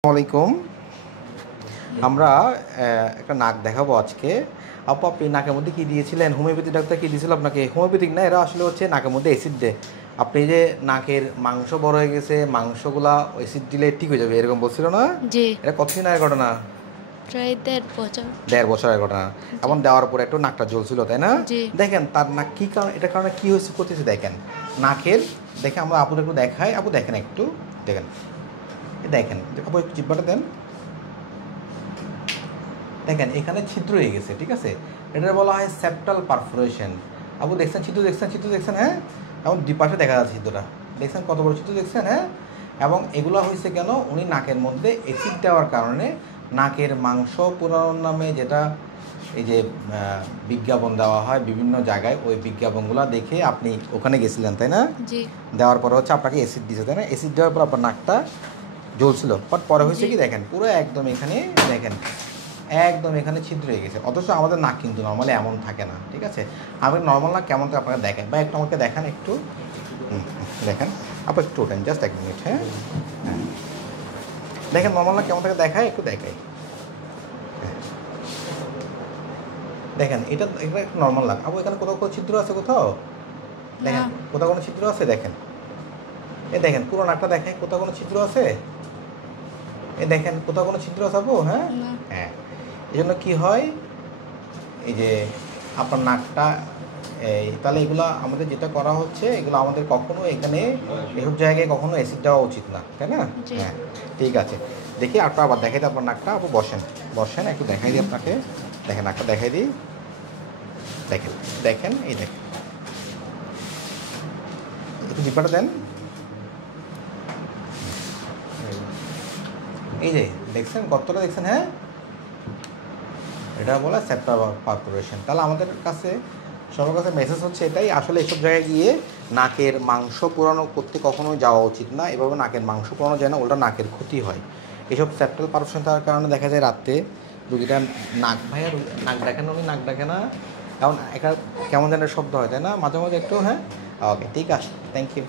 আসসালামাইকুম। আমরা একটা নাক দেখাবো আজকে। আপনি নাকের মধ্যে কি দিয়েছিলেন? হোমিওপ্যাথি ডাক্তার কি দিয়েছিল আপনাকে? হোমিওপ্যাথিক না, এরা আসলে হচ্ছে নাকের মধ্যে অ্যাসিড দেয়। আপনি যে নাকের মাংস বড় হয়ে গেছে, মাংসগুলা অ্যাসিড দিলে ঠিক হয়ে যাবে এরকম বলছিল না? জি। এটা কতদিন আগের ঘটনা? প্রায় ১.৫ বছর। ১.৫ বছর আগের ঘটনা। জি। এবং দেওয়ার পরে একটু নাকটা জ্বলছিল, তাই না? জি। দেখেন তার নাক কী কারণে, এটার কারণে কী হয়েছে করতেছে দেখেন। নাকের দেখে আমরা আপুদের একটু দেখাই। আপু দেখেন একটু, দেখেন দেখেন আপু একটু জিব্বাটা দেন। দেখেন এখানে ছিদ্র হয়ে গেছে, ঠিক আছে? এটা বলা হয় সেপ্টাল পারফোরেশন। আপু দেখছেন ছিদ্র, দেখছেন হ্যাঁ? এবং দুই পাশে দেখা যাচ্ছে ছিদ্রটা, দেখছেন কত বড় ছিদ্র দেখছেন, হ্যাঁ? এবং এগুলো হয়েছে কেন? উনি নাকের মধ্যে অ্যাসিড দেওয়ার কারণে নাকের মাংস পুরানোর নামে যেটা এই যে বিজ্ঞাপন দেওয়া হয় বিভিন্ন জায়গায়, ওই বিজ্ঞাপনগুলো দেখে আপনি ওখানে গেছিলেন, তাই না? জি। দেওয়ার পরে হচ্ছে আপনাকে অ্যাসিড দিয়েছে, তাই না? অ্যাসিড দেওয়ার পর আপনার নাকটা জ্বলছিল, বাট পরে হয়েছে কি দেখেন পুরো একদম এখানে দেখেন একদম এখানে ছিদ্র হয়ে গেছে। অথচ আমাদের নাক কিন্তু নর্মালি এমন থাকে না, ঠিক আছে? আমাদের নর্মাল নাক কেমন থাকে আপনাকে দেখেন, বা একটু আমাকে দেখান একটু। দেখেন আপু একটু ওঠেন, জাস্ট ১ মিনিট, হ্যাঁ? হ্যাঁ দেখেন নর্মাল নাক কেমন থাকে দেখায়, একটু দেখাই। দেখেন এটা এটা একটু নর্মাল নাক। আপু এখানে কোথাও কোনো ছিদ্র আছে কোথাও? দেখেন কোথাও কোনো ছিদ্র আছে? দেখেন দেখেন পুরো নাকটা দেখেন, কোথাও কোনো ছিদ্র আছে? দেখেন কোথাও কোনো ছিদ্র আছে আপু? হ্যাঁ না। হ্যাঁ। এই জন্য কী হয়, এই যে আপনার নাকটা তাহলে এগুলো আমাদের যেটা করা হচ্ছে, এগুলো আমাদের কখনো এখানে এসব জায়গায় কখনো অ্যাসিড দেওয়া উচিত না, তাই না? জি। হ্যাঁ ঠিক আছে। দেখি আপনার আবার দেখাই দিই আপনার নাকটা। আপু বসেন, বসেন একটু দেখাই দিই আপনাকে। দেখেন নাকটা দেখাই দিই। দেখেন দেখেন এই দেখেন, একটু জিব্বাটা দেন। এই যে দেখছেন গর্তটা দেখছেন, হ্যাঁ? এটা বলা সেপ্টাল পারফোরেশন। তাহলে আমাদের কাছে সবার কাছে মেসেজ হচ্ছে এটাই, আসলে এসব জায়গায় গিয়ে নাকের মাংস পুরানো করতে কখনোই যাওয়া উচিত না। এভাবে নাকের মাংস পুরানো যায় না, ওটা নাকের ক্ষতি হয়। এসব সেপ্টাল পারফোরেশন থাকার কারণে দেখা যায় রাত্রে রুগীটা নাক ভাইয়া নাক ডাকে না, উনি নাক ডাকে না, কারণ একটা কেমন যেন শব্দ হয়, তাই না মাঝে মাঝে একটু, হ্যাঁ? ওকে ঠিক আছে, থ্যাংক ইউ।